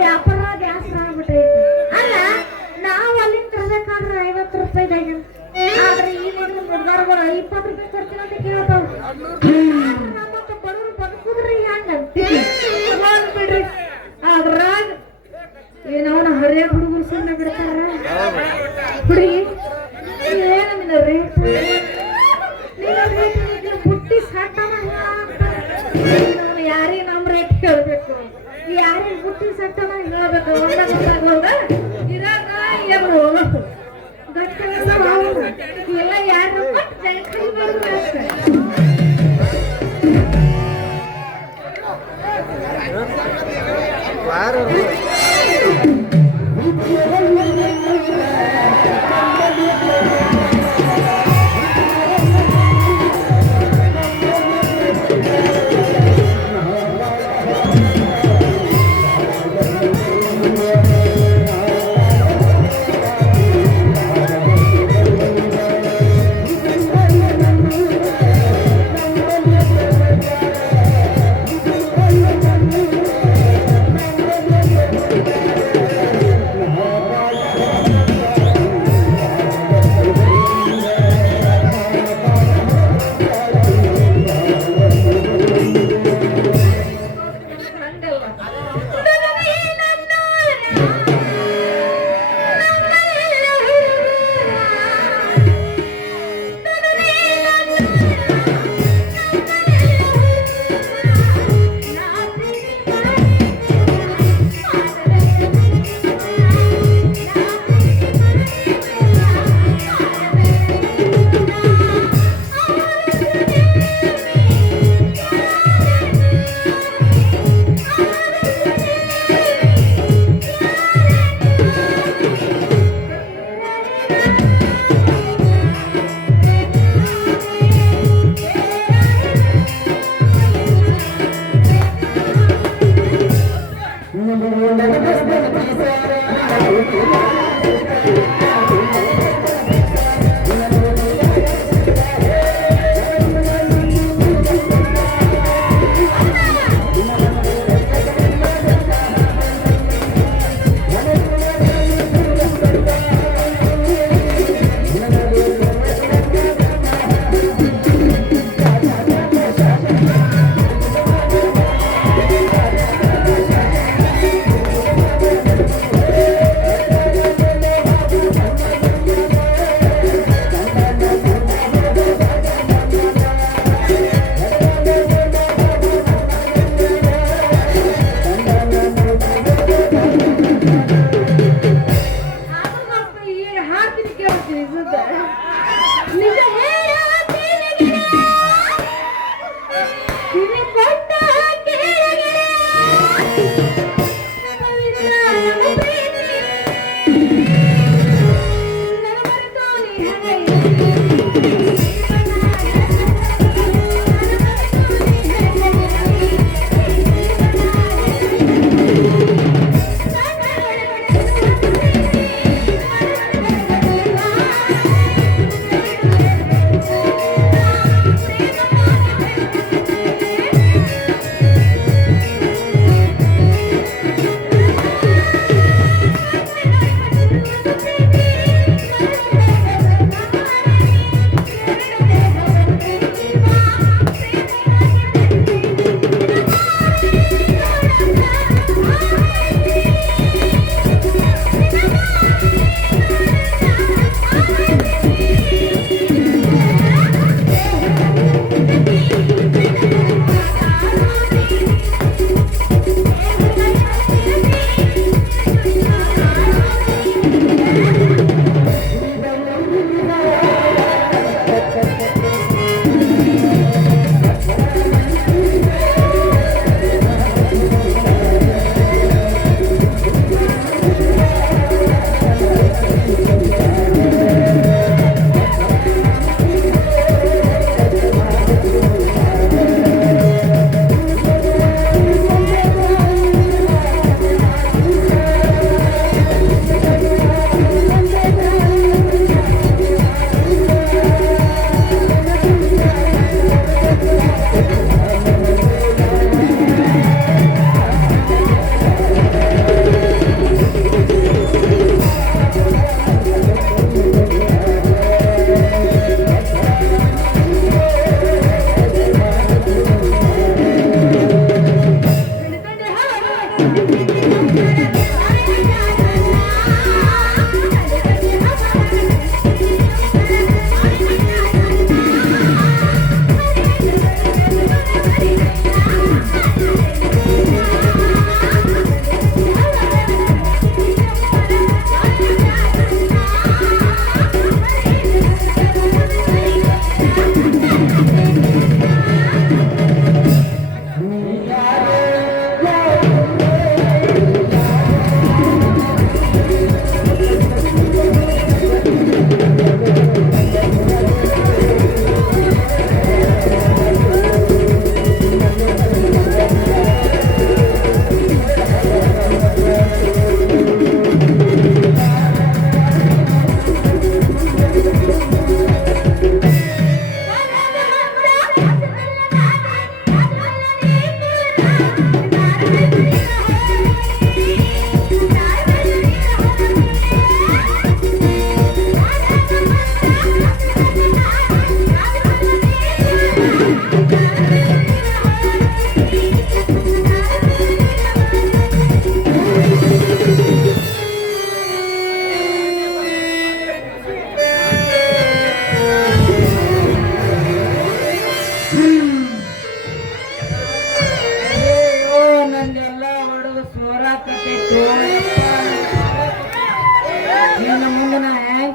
ವ್ಯಾಪಾರ ಜಾಸ್ತಿ ಆಗ್ಬಿಟ್ರಿ. ಅಲ್ಲ ನಾವು ಅಲ್ಲಿ ತರಬೇಕಾದ್ರೆ 50 ರೂಪಾಯಿದಾಗ, ಆದ್ರೆ ಈ ಹುಡುಗರುಗಳು 20 ರೂಪಾಯಿ ಕೊಡ್ತೀನಿ ಅಂತ ಕೇಳ್ತಾವ. ನಮ್ಮತ್ತ ಬಡವರು ಬದುಕುದ್ರಿ ಹೆಂಗ ಬಿಡ್ರಿ. ಅದ್ರಾಗ ಏನವನ ಹರಿಯ ಹುಡುಗರು ಸುಮ್ಮನೆ ಬಿಡ್ತಾರ. ಹುಡುಗಿ ಏನ ರೇಟ್ ಬುಟ್ಟಿ ಸಾಟನ ಯಾರೇ ನಮ್ ರೇಟ್ ಕೇಳ್ಬೇಕು, ಯಾರೇ ಬುಟ್ಟಿ ಸಾಟನ ಹೇಳ್ಬೇಕು. ಇರಾಗ ಏನು ಎಲ್ಲ ಯಾರು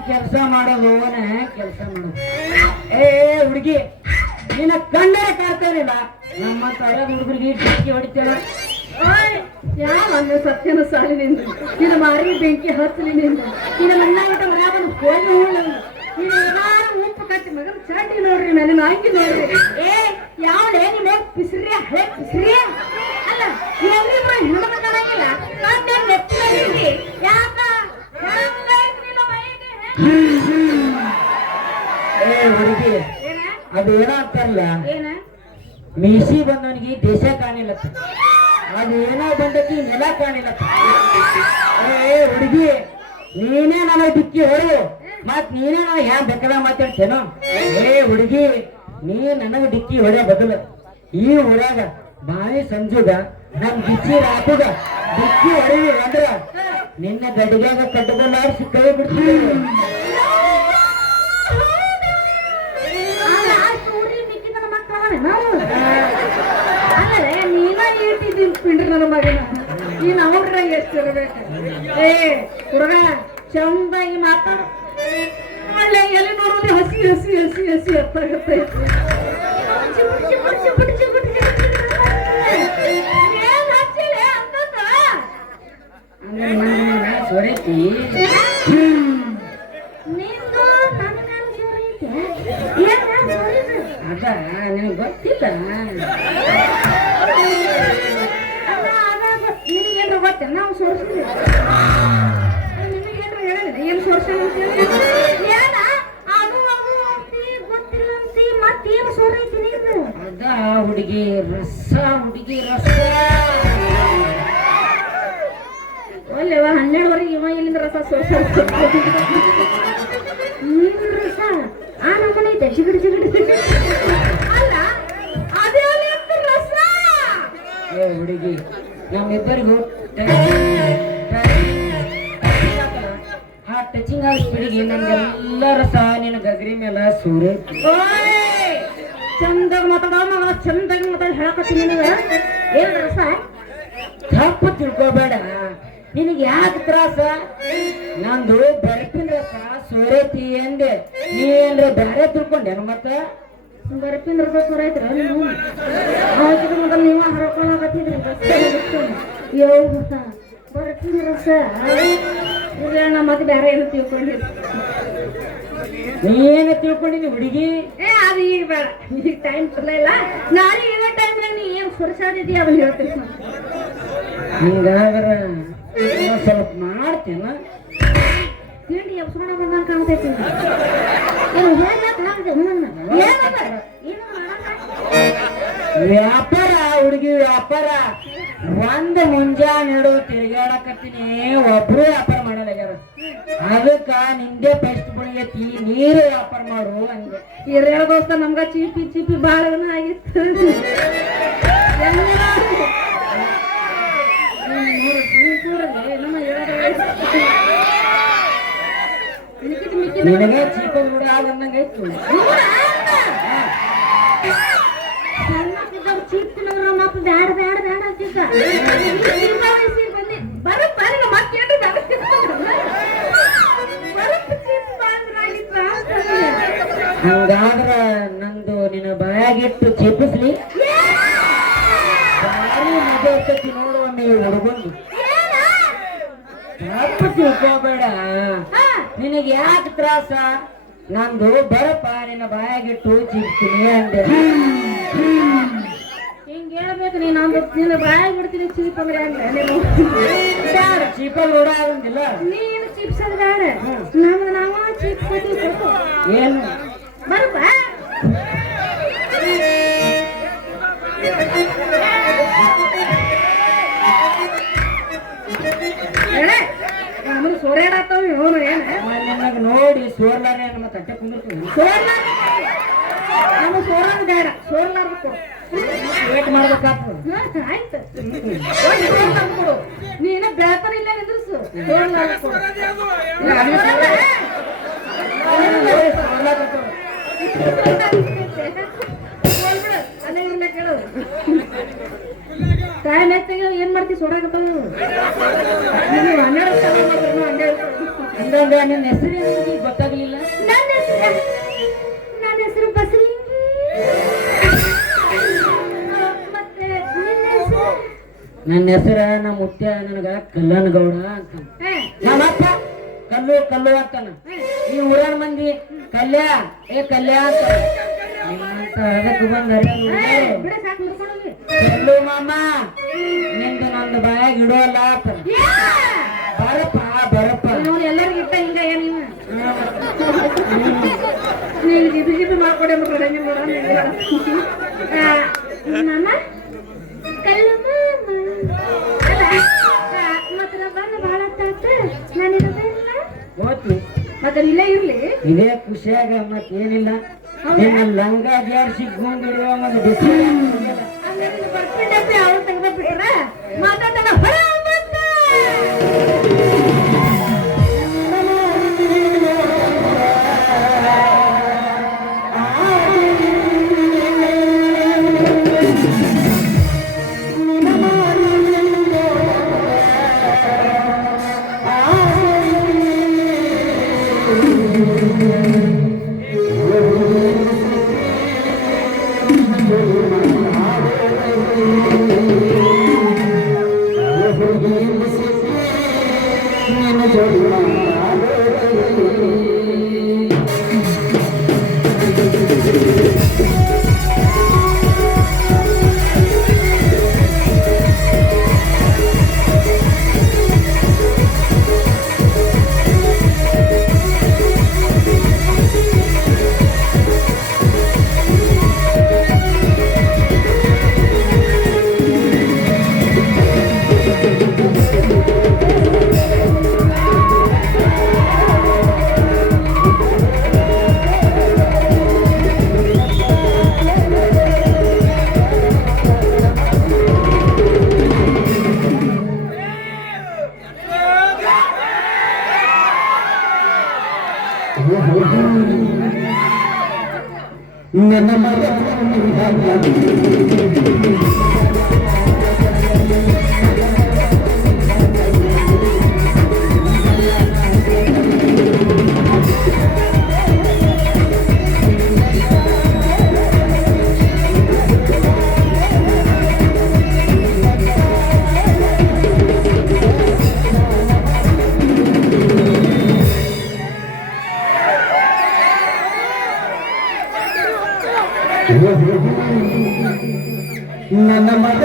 ಕೆಲಸ ಮಾಡೋದು ಕೆಲಸ ಮಾಡೋದು. ಏ ಹುಡುಗಿ ನಿನ್ನ ಕಂಡರೆ ಕಾಡ್ತಾನಿಲ್ಲ ನಮ್ಮ ತಳ ಹುಡುಗರಿಗೆ ಡಿಕ್ಕಿ ಹೊಡಿತೇಳ. ಯಾವ ಸತ್ಯನ ಸಾಲಿನಿಂದ ನಿನ್ನ ಮಾರಿ ಬೆಂಕಿ ಹತ್ತಲಿನಿಂದ ನಿನ್ನ ಮಣ್ಣಾಟ ಮರಾವನ್ ಹೋಗಿ ಹೋಗಿ ನೀನು ಎಲ್ಲಾರು ಉಪ್ಪು ಕಟ್ಟಿ ಮಗನ ಚಾಟಿ ನೋಡ್ರಿ ಮೇಲೆ ನಾಯ್ಕಿ ನೋಡ್ರಿ. ಏ ಯಾವಳೆ ನಿಮ್ಮ ಪಿಸ್ರಿ ಹಳೆ ಪಿಸ್ರಿ ಅಲ್ಲ ಎಲ್ರಿಬ್ರು ಹೆಣ್ಮಕ್ಳು ಕಾಣಂಗಿಲ್ಲ ಯಾಕ ಏ ಹುಡುಗಿ ಅದೇನ ಅಂತಾರಲ್ಲ ಮೀಸಿ ಬಂದವನಿಗೆ ದೇಶ ಕಾಣಿಲ್ಲ, ಅದು ಏನೋ ಬಂದಕ್ಕೆ ನೆಲ ಕಾಣಿಲ್ಲ. ಏ ಹುಡುಗಿ ನೀನೇ ನನಗೆ ಡಿಕ್ಕಿ ಹೊಡು ಮತ್ ನೀನೇ ನನಗೆ ಹ್ಯಾಂಗ ಬೇಕಾದ ಮಾತಾಡ್ತೇನೋ. ಏ ಹುಡುಗಿ ನೀ ನನಗೆ ಡಿಕ್ಕಿ ಹೊಡೆ ಬದಲು ಈ ಊರಾಗ ಬಾಯಿ ಸಂಜುಗ ನಮ್ ಗಿಚ್ಚಿ ರಾತುಗ ಡಿಕ್ಕಿ ಹೊಡಿವಿ ಅಂದ್ರ ನಿನ್ನ ಗಡಿಗ್ಯಾಗ ಕಟ್ಟಬಲ್ಲಾರಿಸಿ ಕೈ ಬಿಡ್ತೀವಿ. ನೀನ ಏಟಿದ್ದೀನಿ ಪಿಂಡ್ರಿ ನನ್ನ ಮಗನ ನೀನ್ ಅವ್ರ ಎಷ್ಟು ಇರ್ಬೇಕು. ಏ ಹುಡುಗ ಚಂದಾಗಿ ಮಾತಾಡು. ಒಳ್ಳೆ ಎಲ್ಲಿ ನೋಡೋದು ಹಸಿ ಹಸಿ ಹಸಿ ಹಸಿ ಅರ್ಥಾಗತ್ತೆ. ಸೊರೈತಿ ಅದ ನಿನಗೆ ಗೊತ್ತಿಲ್ಲ. ನಿನಗೇನ್ರ ಗೊತ್ತ ನಾವು ಸೋರ್ಸಿದ್ವಿ ನಿನಗೇನ್ರ ಹೇಳಿದ್ರೆ ಏನು ಸೋರ್ಸ ಏನ ಅದು ಅದು ಅಂತಿ ಗೊತ್ತಿಲ್ಲ ಅಂತಿ ಮತ್ತೇನು ಸೋರೈತಿ ನೀನು. ಅದ ಹುಡುಗಿ ರಸ ಹುಡುಗಿ ರಸ ಒಲ್ಲೆವ 12ವರೆಗೆ ಇವ ಇಲ್ಲಿಂದ ರಸ ಸೋರ್ಸ ನೀನು ರಸ ಆ ನಮ್ಮನೆ ಐತೆ ಜಿಗಡಿ ಜಿಗಡಿ ಅಲ್ಲ ಅದೇ ರಸ. ಏ ಹುಡುಗಿ ನಮ್ಮಿಬ್ಬರಿಗೂ ಆ ಟಚಿಂಗ್ ಆದ ಹುಡುಗಿ ನಮ್ಗೆಲ್ಲ ರಸ ನಿನ್ನ ಗಗರಿ ಮೇಲೆ ಸೂರೈತಿ. ಚಂದಾಗ ಮಾತಾಡೋ ಮಗ ಚಂದಾಗಿ ಮಾತಾಡಿ ಹೇಳಕತ್ತೀನಿ ನಿನಗ ಏನ್ ರಸ ತಪ್ಪು ತಿಳ್ಕೊಬೇಡ. ನಿನಗೆ ಯಾಕೆ ತ್ರಾಸ? ನಂದು ಬರಪಿನ ರಸ ಸೋರೈತಿ ಎಂದೆ ನೀ ಏನ್ರ ಬ್ಯಾರೆ ತಿಳ್ಕೊಂಡೇನು ಮತ್ತ? ಬರಪಿನ ರಸ ಸೋರೈತ್ರ ನೀವು ಹಾಕಿದ ಮಗ ನೀವ ಹರಕೊಳಕತ್ತಿದ್ರಿ ಬರಪಿನ ರಸ ಇಲ್ಲ ಮತ್ತೆ ಬೇರೆ ಏನು ತಿಳ್ಕೊಂಡಿರಿ. ನೀನು ತಿಳ್ಕೊಂಡಿನಿ ಹುಡುಗಿ. ಏ ಅದು ಈಗ ಬೇಡ, ಈಗ ಟೈಮ್ ಕೊಡ್ಲ ಇಲ್ಲ. ನಾಳೆ ಇದೇ ಟೈಮ್ನಾಗ ನೀ ಏನು ಸುರಸಾದಿದ್ದೀಯ ಅದನ್ನ ಹೇಳ್ತೀನಿ. ಹಿಂಗಾದ್ರ ಸ್ವಲ್ಪ ಮಾಡ್ತೇನ ತಿಂಡಿ ಎಬ್ಸ್ಕೊಂಡ ಬಂದಂಗೆ ಕಾಣ್ತೈತಿ. ಏನು ವ್ಯಾಪಾರ ಹುಡುಗಿ ವ್ಯಾಪಾರ. ಒಂದ್ ಮುಂಜಾನೆ ನಡು ತಿರುಗಾಡಕತ್ತೀನಿ, ಒಬ್ರು ವ್ಯಾಪಾರ ಮಾಡಲಾಗ್ಯಾರ. ಅದಕ್ಕ ನಿಂದೆ ಬೆಸ್ಟ್ ಬಳಿಯತಿ ನೀರು ವ್ಯಾಪಾರ ಮಾಡು ಅಂದೆ. ಹಿರಿಯ ದೋಸ್ತ ನಮ್ಗ ಚೀಪಿ ಚೀಪಿ ಬಾಳ ಆಗಿತ್ತು. ನಿನಗೆ ಚೀಪ ನೋಡ ಆಗಂದಂಗಾಯ್ತು. ಚೀಪ್ತಿನವ್ರ ಮತ್ತ ಬ್ಯಾಡ ಬ್ಯಾಡ ಬ್ಯಾಡ ಅಂತಿದ್ದ ಬಂದಿ ಬರಪ್ಪ ನಿನ್ನ ಮತ್ತೆ ಹಂಗಾದ್ರ ನಂದು ನಿನ್ನ ಬಾಯಾಗಿಟ್ಟು ಚೀಪಿಸ್ಲಿ. ಭಾರಿ ಮಜಾ ಇರ್ತೈತಿ ನೋಡುವ ನೀವು ಹುಡುಗಂದು. ತಪ್ಪು ತಿಳ್ಕೋಬೇಡ. ನಿನಗೆ ಯಾಕೆ ತ್ರಾಸ? ನಂದು ಬರಪ್ಪ ನಿನ್ನ ಬಾಯಾಗಿಟ್ಟು ಚೀಪ್ತೀನಿ ಅಂದೆ. ಹಿಂಗ ಹೇಳ್ಬೇಕು ನೀನು ನಿನ್ನ ಬಾಯಾಗಿ ಬಿಡ್ತೀನಿ ಚೀಪ್ ಅಂದ್ರೆ ಬ್ಯಾಡ, ಚೀಪಲ್ ನೋಡ ಆಗಂಗಿಲ್ಲ. ನೀನು ಚೀಪ್ಸದ್ ಬೇಡ, ನಮ್ಗೆ ನಾವ ಚೀಪ್ಸತಿ ಏನು ಬರಪ್ಪ. ಸೋರ್ಯಾಡತ್ತವ ಇವನು ಏನ ನಿನಗೆ ನೋಡಿ ಸೋರ್ಲಾರೆ ನಮ್ಮ ತಟ್ಟೆ ಕುಂದಿರ್ತೀವಿ. ನಮ್ಮ ಸೋರಾಗ ಬೇಡ, ಸೋರ್ಲಾರ್ದು ವೇಟ್ ಮಾಡ್ಬೇಕಾಗ್ತದೆ. ಆಯ್ತು ಕೊಡು. ನೀನ ಬೇಕರ ಇಲ್ಲ ನಿಂದ್ರಸು ಸೋರ್ಲಾರ್ದು ಕೊಡು. ಟೈಮ್ ಎತ್ತಾಗ ಏನ್ ಮಾಡ್ತಿ ಸೋಡಾಕತ್ತಾವ. 12 ಅಂದಂಗ ನಿನ್ನ ಹೆಸರು ಗೊತ್ತಾಗ್ಲಿಲ್ಲ? ನನ್ನ ಹೆಸರು ಬಸರಿ. ಮತ್ತೆ ನಿನ್ನ ಹೆಸರು? ನನ್ನ ಹೆಸರ ನಮ್ಮ ಮುತ್ಯ ನನಗ ಕಲ್ಲನಗೌಡ ಅಂತ. ನಮ್ಮ ಅಪ್ಪ ಕಲ್ಲು ಕಲ್ಲು ಅಂತಾನ. ಈ ಊರಾನ ಮಂದಿ ಕಲ್ಯ ಏ ಕಲ್ಯ ಅಂತ. ನಿಮ್ಮಂತ ಅದಕ್ಕೆ ಬಂದರೆ ಬಿಡ ಸಾಕು ಮುಡ್ಕೊಂಡೋಗಿ. ಕಲ್ಲು ಮಾಮ ನಿಂದು ನಂದು ಬಾಯಾಗ ಇಡೋಲ್ಲ ಅಂತ. ಬರಪ್ಪ ಬರಪ್ಪ. ನೋಡಿ ಎಲ್ಲರಿಗೂ ಇಟ್ಟ ಹಿಂಗ ನೀವು ನೀವು ಜಿಬಿ ಜಿಬಿ ಮಾಡ್ಕೊಡೆ ಮಕ್ಕಳು ನನ್ನ ಕಲ್ಲು ಮಾತ್ರ ಬಂದು ಬಹಳ ತಾತ ನಾನಿರೋದಿಲ್ಲ ಹೋತ್ನಿ ಮತ್ತೆ ಇಲ್ಲೇ ಇರ್ಲಿ. ಇದೇ ಖುಷಿಯಾಗ ಮತ್ತೇನಿಲ್ಲ. ನಿನ್ನ ಲಂಗ ಜಾರ್ಸಿ ಗೊಂಡಿಡುವ ಒಂದು ಡಿಸ್ಪ್ಲೇ ಬರ್ಕೊಂಡೆ ಅವ್ರು ತೆಗೆದ ಬಿಟ್ರ ಮಾತಾಡಲ್ಲ ಹೊರ ನನ್ನ ಮಗ ನನ್ನ ಮಗ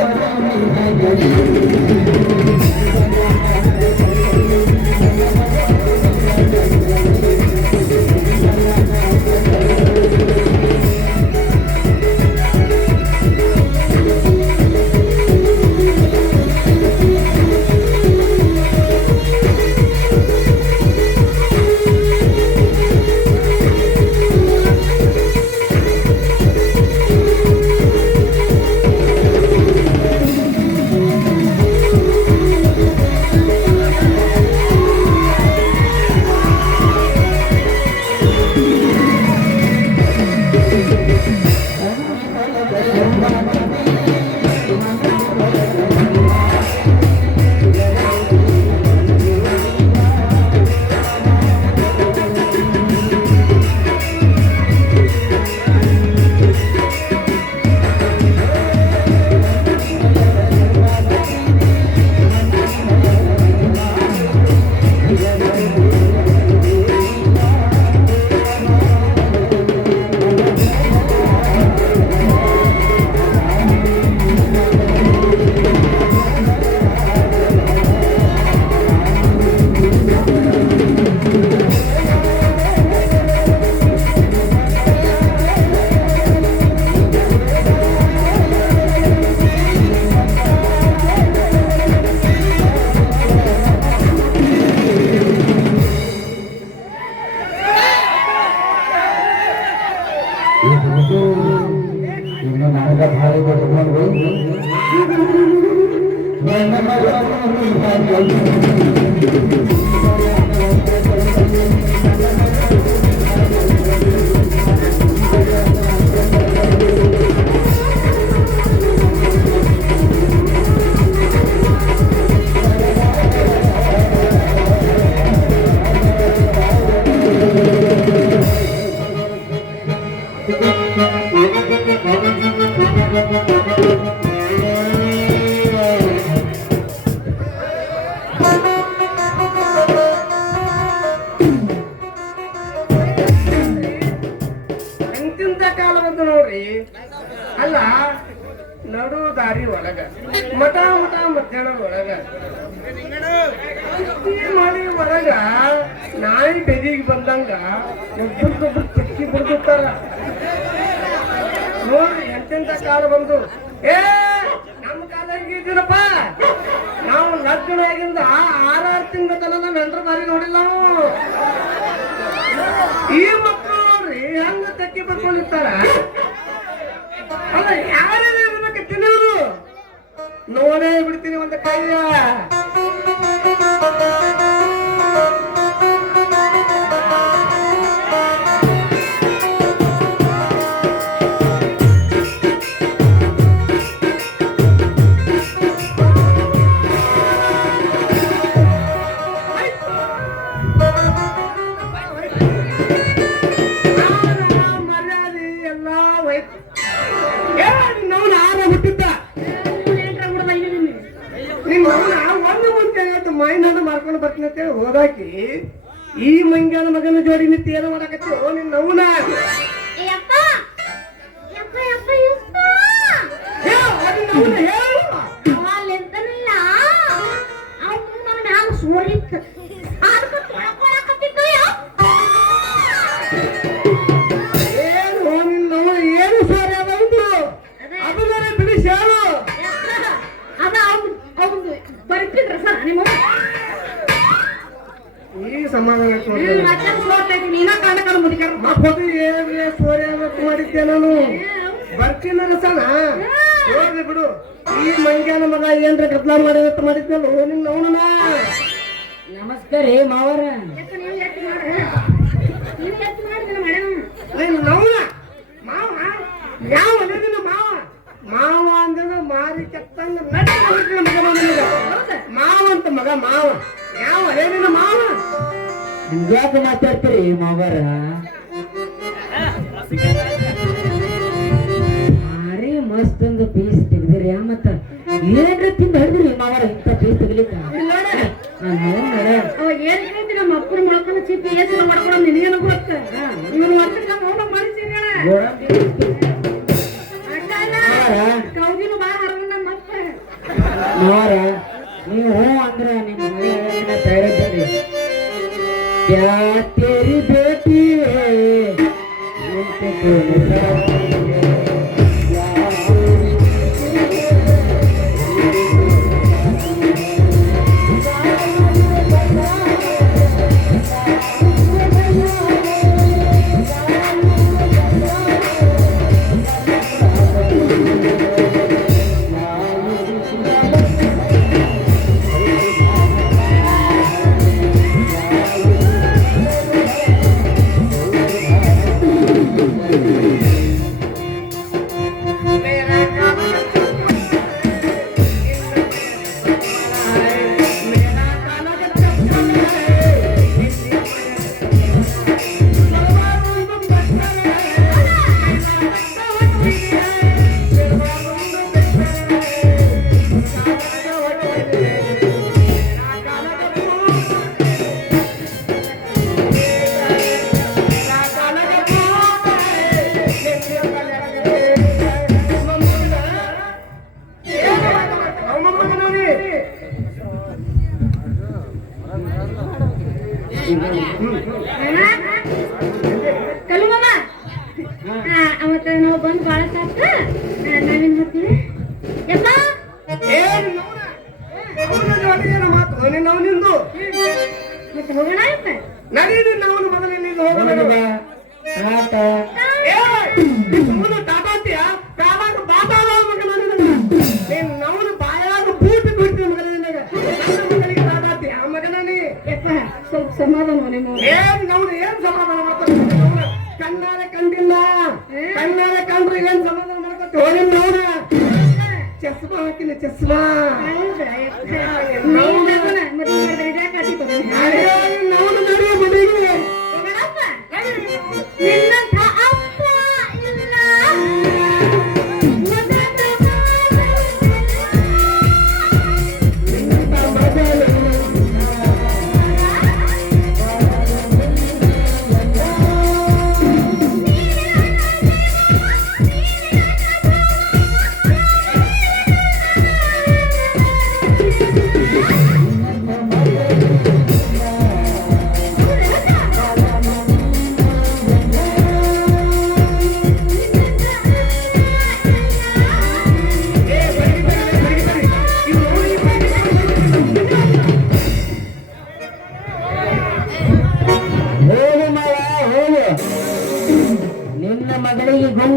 ಭಾರಿ ಬಡ್ಕೊಂಡು ನನ್ನ ಮಗ ಮೈ ಅಲ್ಲ ನಡು ದಾರಿ ಒಳಗ ಮಠ ಮಧ್ಯಾಹ್ನ ಒಳಗ ಅಷ್ಟಿ ಮಾಡಿ ಒಳಗ ನಾಯಿ ಬೆದಿಗೆ ಬಂದಂಗ ಒಬ್ಬರಿಗೊಬ್ರು ಚಕ್ಕಿ ಬಿಡ್ತಾರ ನೋಡಿ ಎಂತೆಂತ ಕಾಲ ಬಂದು ಏ ನಮ್ಮ ಕಾಲ ಹಿಂಗಿದ್ದೀನಪ್ಪ ನಾವು ಲಗ್ನವಾಗಿಂದ 6 ತಿಂಗಳ ತನಕ ನಮ್ಮ ಹೆಂಡ್ರ ಬಾರಿ ನೋಡಿಲ್ಲ ನಾವು ಈ ಮಕ್ಕಳು ನೋಡ್ರಿ ಹೆಂಗ ಚಕ್ಕಿ ಬಿಡ್ಕೊಂಡಿರ್ತಾರ ಅಲ್ಲ ಯಾರ್ಯಾರು ಇರ್ಬೇಕತ್ತೀನಿ ಅವರು ನೋಡೇ ಬಿಡ್ತೀನಿ ಒಂದು ಕೈಯ ಮೈನನ್ನು ಮಾಡ್ಕೊಂಡು ಬರ್ತೀನಿ ಅಂತೇಳಿ ಹೋದಾಕಿ ಈ ಮಂಗ್ಯಾನ ಮಗನ ಜೋಡಿ ನಿಂತು ಏನೋ ಮಾಡಕತ್ತಿ ನಿನ್ನ ನವ್ನ ಏನು ಸರ್ ಯಾವ್ದು ಅದನ್ನ ಬಿಡಿಸಿ ಹೇಳು ಈ ಸಮಾಧಾನ ಮಾಡಿದ್ದೆ ನಾನು ಬರ್ತೀನಿ ರಸನ ಹೋಗ್ಲಿ ಬಿಡು ಈ ಮಂಗ್ಯಾನ ಮಗ ಏನ್ರ ಗದ್ಲ ಮಾಡಿದತ್ತ ಮಾಡಿದ್ನಲ್ಲ ನಿನ್ನ ಅವನ ನಮಸ್ಕಾರ ರೀ ಮಾವರ ನವನ ಮಾವ ಯಾವ ನಿನ್ನ ಮಾವ ಮಾವ ಅಂದ್ರೆ ಮಾರಿ ಕೆತ್ತಂಗ ಮಾವ ಅಂತ ಮಗ ಮಾವ ಯಾವ ಏನಿನ ಮಾವ ಹಂಗ್ಯಾಕೆ ಮಾತಾಡ್ತೀರಿ ಮಾವರ ಭಾರಿ ಮಸ್ತ್ ಒಂದು ಪೀಸ್ ತೆಗ್ದಿರಿ ಮತ್ತ ಏನ್ರ ತಿಂದ ಹಿಡಿದ್ರಿ ಮಾವರ ಇಂತ ಪೀಸ್ ತೆಗಿಲಿಕ್ಕ ಏನ್ ಕೇಳ್ತಿ ನಮ್ಮ ಅಪ್ಪನ ಮೊಳಕನ ಚಿಪ್ಪಿ ಏಸು ಮಾಡ್ಕೊಡೋ ನಿನಗೇನು ಗೊತ್ತ ಇವನು ವರ್ಷಕ್ಕೆ ಮೌನ ಮಾಡಿಸಿ ಕೌದಿನ ಬಾ ಹರಗಣ್ಣ ಮತ್ತೆ ಮಾವರ ನೀವು ಅಂದ್ರ ನಿಮ್ಮ ಮನೆ ತಯಾರಿದ್ದೀರಿ क्या तेरी बेटी है ಕಲುಮಮ್ಮ ಅವತ್ತ ನಾವು ಬಂದು ಬಾಳ ಸಾಕ ನಾವೇನ್ ಮಾಡ್ತೀವಿ ಯಪ್ಪ ನಿಂದು ಮತ್ತೆ ಹೋಗೋಣ ಯಪ್ಪ ನಡೀರಿ ನಾವು ಮೊದಲೇ ಹೋಗೋಣ ಟಾಟಾತಿಯ ಪ್ರಾವಾಗ ಬಾತಾಳ ಮಗನ ನಾವು ಬಾಯಾಗ ಬೂಟಿ ಬಿಡ್ತೀವಿ ಮಗನಿಗೆ ಟಾಟಾತಿ ಆ ಮಗನೇ ಸ್ವಲ್ಪ ಸಮಾಧಾನ ಏನ್ ನಾವು ಏನ್ ಸಮಾಧಾನ ಮಾಡ್ತಾರೆ ಕಣ್ಣಾರೆ ಕಂಡಿಲ್ಲ ಕಣ್ಣಾರೆ ಕಂಡ್ರೆ ಏನ್ ಸಮಾಧಾನ ಮಾಡ್ಕೊತೀವಿ ಹೋಗಿ ನೋಡ ಚಸ್ಮಾ ಹಾಕಿನ ಚಸ್ಮಾ ನಾವು ನಡೆಯುವ ಮನೆಗೆ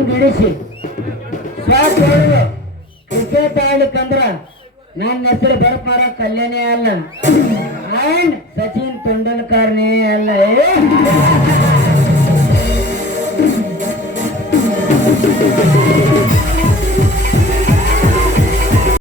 ಬಿಡಿಸಿ ಕ್ರಿಕೆಟ್ ಆಡ್ಲಿಕ್ಕಂದ್ರ ನನ್ನ ಹೆಸರು ಬರಪಾರ ಕಲ್ಯಾಣೇ ಅಲ್ಲ ಅಂಡ್ ಸಚಿನ್ ತೆಂಡೂಲ್ಕರ್ನೇ ಅಲ್ಲ ಏ